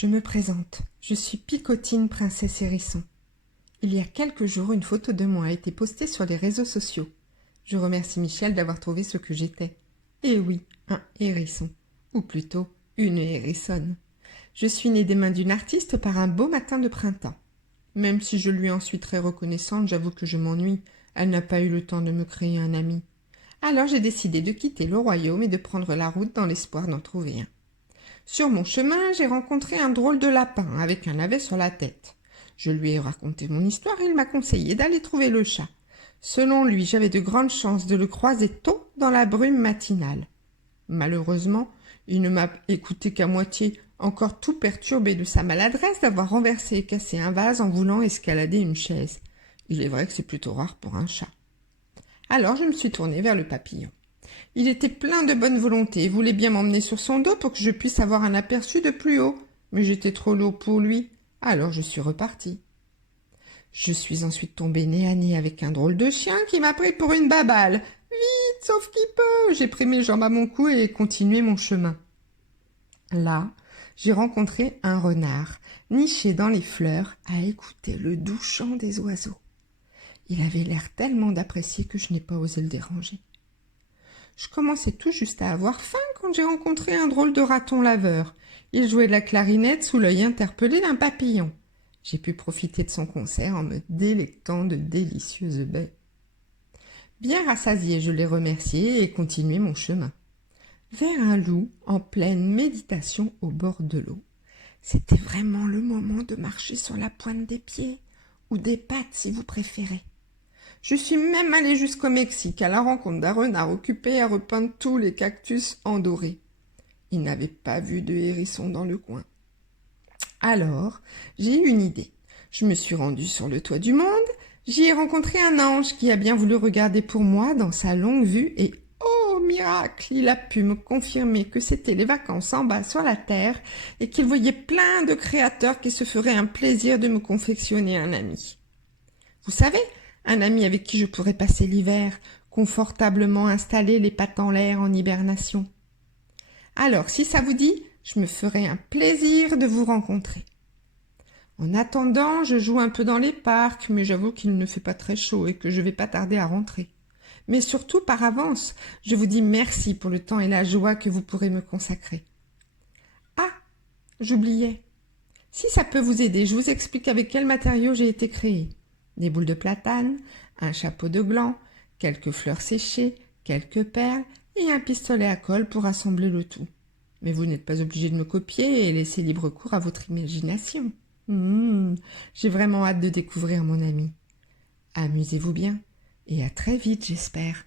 Je me présente, je suis Picotine, princesse hérisson. Il y a quelques jours, une photo de moi a été postée sur les réseaux sociaux. Je remercie Michel d'avoir trouvé ce que j'étais. Et oui, un hérisson, ou plutôt une hérissonne. Je suis née des mains d'une artiste par un beau matin de printemps. Même si je lui en suis très reconnaissante, j'avoue que je m'ennuie. Elle n'a pas eu le temps de me créer un ami. Alors j'ai décidé de quitter le royaume et de prendre la route dans l'espoir d'en trouver un. Sur mon chemin, j'ai rencontré un drôle de lapin avec un navet sur la tête. Je lui ai raconté mon histoire et il m'a conseillé d'aller trouver le chat. Selon lui, j'avais de grandes chances de le croiser tôt dans la brume matinale. Malheureusement, il ne m'a écouté qu'à moitié, encore tout perturbé de sa maladresse d'avoir renversé et cassé un vase en voulant escalader une chaise. Il est vrai que c'est plutôt rare pour un chat. Alors je me suis tournée vers le papillon. Il était plein de bonne volonté et voulait bien m'emmener sur son dos pour que je puisse avoir un aperçu de plus haut, mais j'étais trop lourd pour lui, alors je suis repartie. Je suis ensuite tombée nez à nez avec un drôle de chien qui m'a pris pour une babale. Vite, sauf qui peut. J'ai pris mes jambes à mon cou et continué mon chemin. Là, j'ai rencontré un renard, niché dans les fleurs, à écouter le doux chant des oiseaux. Il avait l'air tellement d'apprécier que je n'ai pas osé le déranger. Je commençais tout juste à avoir faim quand j'ai rencontré un drôle de raton laveur. Il jouait de la clarinette sous l'œil interpellé d'un papillon. J'ai pu profiter de son concert en me délectant de délicieuses baies. Bien rassasié, je l'ai remercié et continué mon chemin. Vers un loup en pleine méditation au bord de l'eau. C'était vraiment le moment de marcher sur la pointe des pieds, ou des pattes si vous préférez. Je suis même allée jusqu'au Mexique à la rencontre d'un renard occupé à repeindre tous les cactus en doré. Il n'avait pas vu de hérisson dans le coin. Alors, j'ai eu une idée. Je me suis rendue sur le toit du monde, j'y ai rencontré un ange qui a bien voulu regarder pour moi dans sa longue vue et oh miracle, il a pu me confirmer que c'était les vacances en bas sur la terre et qu'il voyait plein de créateurs qui se feraient un plaisir de me confectionner un ami. Vous savez, un ami avec qui je pourrais passer l'hiver, confortablement installé, les pattes en l'air en hibernation. Alors, si ça vous dit, je me ferai un plaisir de vous rencontrer. En attendant, je joue un peu dans les parcs, mais j'avoue qu'il ne fait pas très chaud et que je vais pas tarder à rentrer. Mais surtout, par avance, je vous dis merci pour le temps et la joie que vous pourrez me consacrer. Ah, j'oubliais. Si ça peut vous aider, je vous explique avec quels matériaux j'ai été créée. Des boules de platane, un chapeau de gland, quelques fleurs séchées, quelques perles et un pistolet à colle pour assembler le tout. Mais vous n'êtes pas obligé de me copier et laisser libre cours à votre imagination. J'ai vraiment hâte de découvrir mon ami. Amusez-vous bien et à très vite, j'espère.